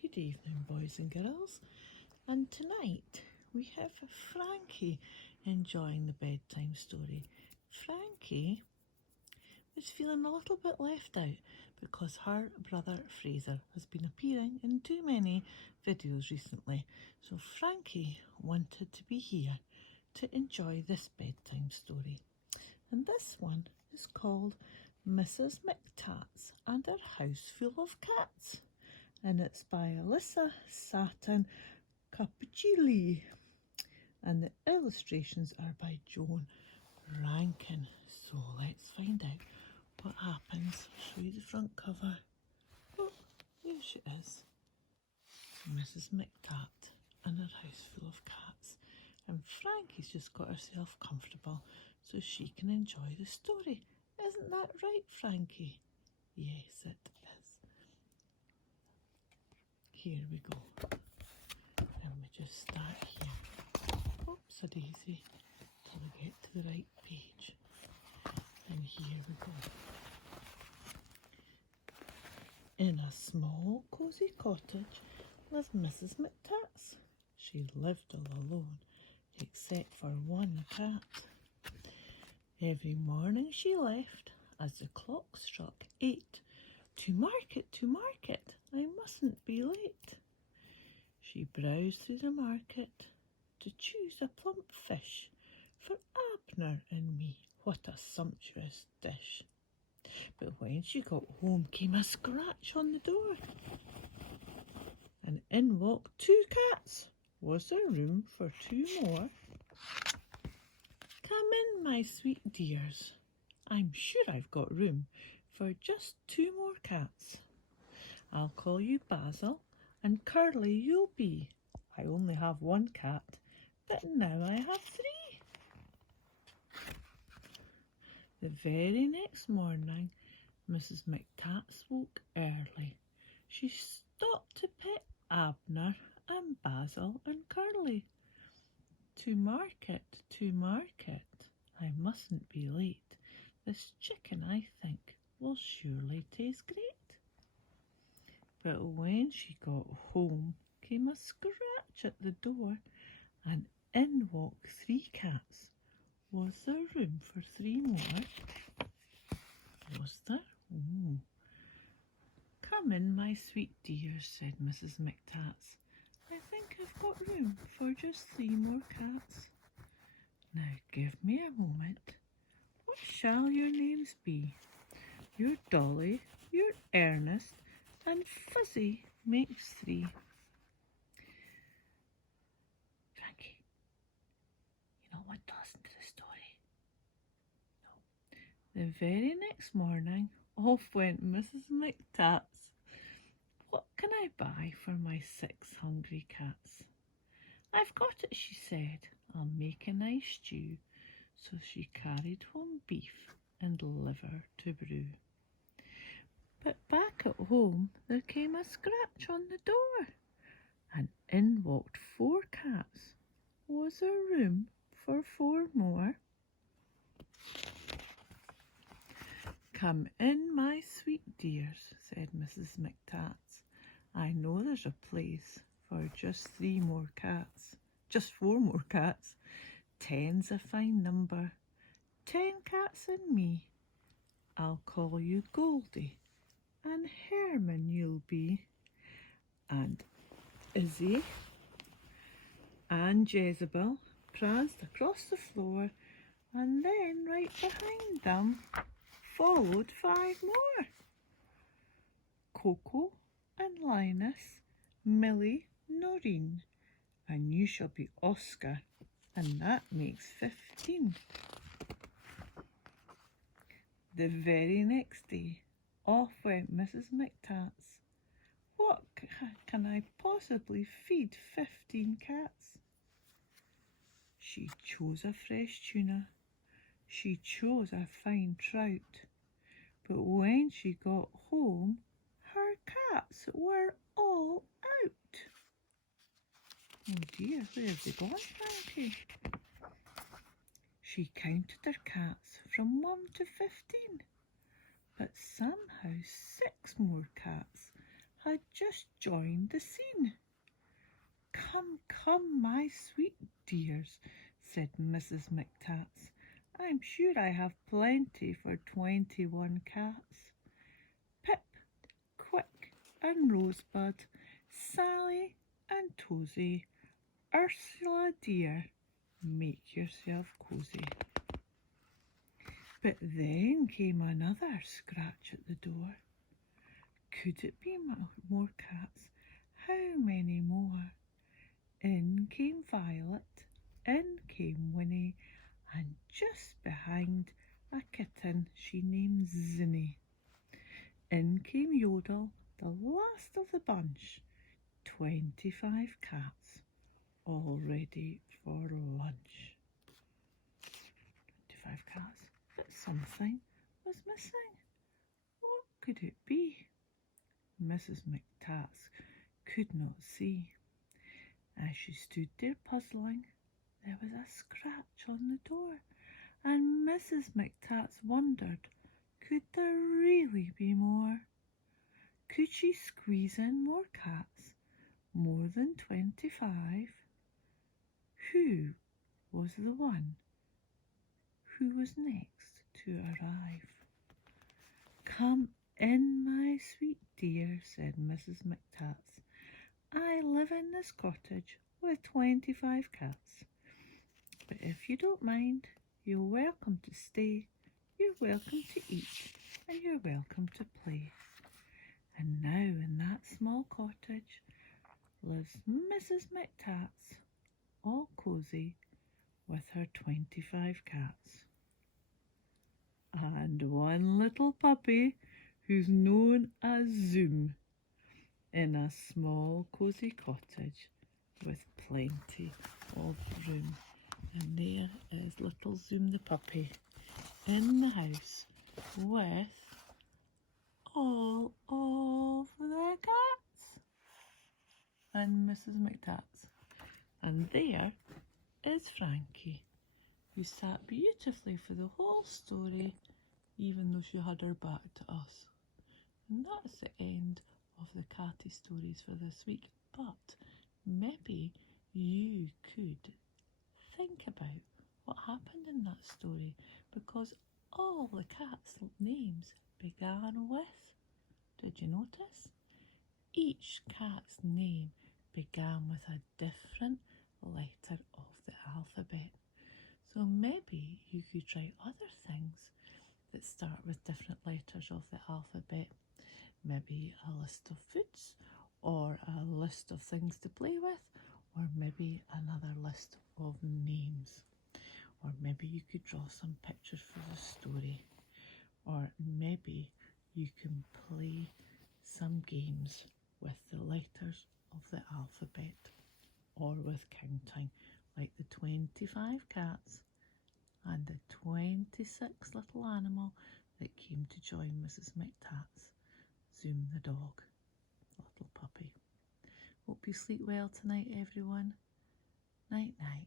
Good evening, boys and girls, and tonight we have Frankie enjoying the bedtime story. Frankie was feeling a little bit left out because her brother Fraser has been appearing in too many videos recently, so Frankie wanted to be here to enjoy this bedtime story. And this one is called Mrs. McTats and Her House Full of Cats, and it's by Alyssa Satin Cappuccilli, and the illustrations are by Joan Rankin. So let's find out what happens. I'll show you the front cover. Oh, here she is, Mrs. McTat and Her House Full of Cats, and Frankie's just got herself comfortable so she can enjoy the story. Isn't that right, Frankie? Yes, it is. Here we go. And we just start here. Oops, a daisy. Till we get to the right page. And here we go. In a small cosy cottage lived Mrs. McTats. She lived all alone, except for one cat. Every morning she left as the clock struck 8. To market, I mustn't be late. She browsed through the market to choose a plump fish for Abner and me. What a sumptuous dish. But when she got home came a scratch on the door, and in walked 2 cats. Was there room for 2 more? Come in, my sweet dears. I'm sure I've got room for just 2 more cats. I'll call you Basil, and Curly you'll be. I only have 1 cat, but now I have 3. The very next morning, Mrs. McTats woke early. She stopped to pet Abner and Basil and Curly. To market, I mustn't be late. This chicken, I think, will surely taste great. But when she got home, came a scratch at the door, and in walked 3 cats. Was there room for 3 more? Was there? Oh. Come in, my sweet dears, said Mrs. McTats. I think I've got room for just 3 more cats. Now give me a moment. What shall your names be? Your Dolly, your Ernest, and Fuzzy makes 3. Frankie, you don't want to listen to the story? No. The very next morning, off went Mrs. McTats. What can I buy for my 6 hungry cats? I've got it, she said. I'll make a nice stew. So she carried home beef and liver to brew. But back at home there came a scratch on the door, and in walked 4 cats. Was there room for 4 more? Come in, my sweet dears, said Mrs. McTats. I know there's a place for just 3 more cats. Just 4 more cats. 10's a fine number. 10 cats and me. I'll call you Goldie, and Herman you'll be, and Izzy and Jezebel pranced across the floor, and then right behind them followed 5 more. Coco and Linus, Millie, Noreen, and you shall be Oscar, and that makes 15. The very next day, off went Mrs. McTats. What can I possibly feed 15 cats? She chose a fresh tuna. She chose a fine trout. But when she got home, her cats were all out. Oh dear, where have they gone, Frankie? She counted her cats from 1 to 15, but somehow 6 more cats had just joined the scene. "Come, come, my sweet dears," said Mrs. McTats. "I'm sure I have plenty for 21 cats. Pip, Quick, and Rosebud, Sally and Tosie, Ursula dear, make yourself cosy." But then came another scratch at the door. Could it be more cats? How many more? In came Violet, in came Winnie, and just behind a kitten she named Zinny. In came Yodel, the last of the bunch. 25 cats, all ready for lunch. 25 cats, but something was missing. What could it be? Mrs. McTats could not see. As she stood there puzzling, there was a scratch on the door, and Mrs. McTats wondered, could there really be more? Could she squeeze in more cats, more than 25? Who was the one who was next to arrive? "Come in, my sweet dear," said Mrs. McTats. "I live in this cottage with 25 cats. But if you don't mind, you're welcome to stay, you're welcome to eat, and you're welcome to play." And now in that small cottage lives Mrs. McTats, all cosy, with her 25 cats. And one little puppy who's known as Zoom, in a small cosy cottage with plenty of room. And there is little Zoom the puppy in the house with all of the cats and Mrs. McTats. And there is Frankie, who sat beautifully for the whole story, even though she had her back to us. And that's the end of the catty stories for this week. But maybe you could think about what happened in that story, because all the cats' names began with, did you notice? Each cat's name began with a different letter of the alphabet. So maybe you could write other things that start with different letters of the alphabet. Maybe a list of foods, or a list of things to play with, or maybe another list of names. Or maybe you could draw some pictures for the story. Or maybe you can play some games with the letters of the alphabet, or with counting, like the 25 cats and the 26 little animal that came to join Mrs. McTats, Zoom the dog, little puppy. Hope you sleep well tonight, everyone. Night night.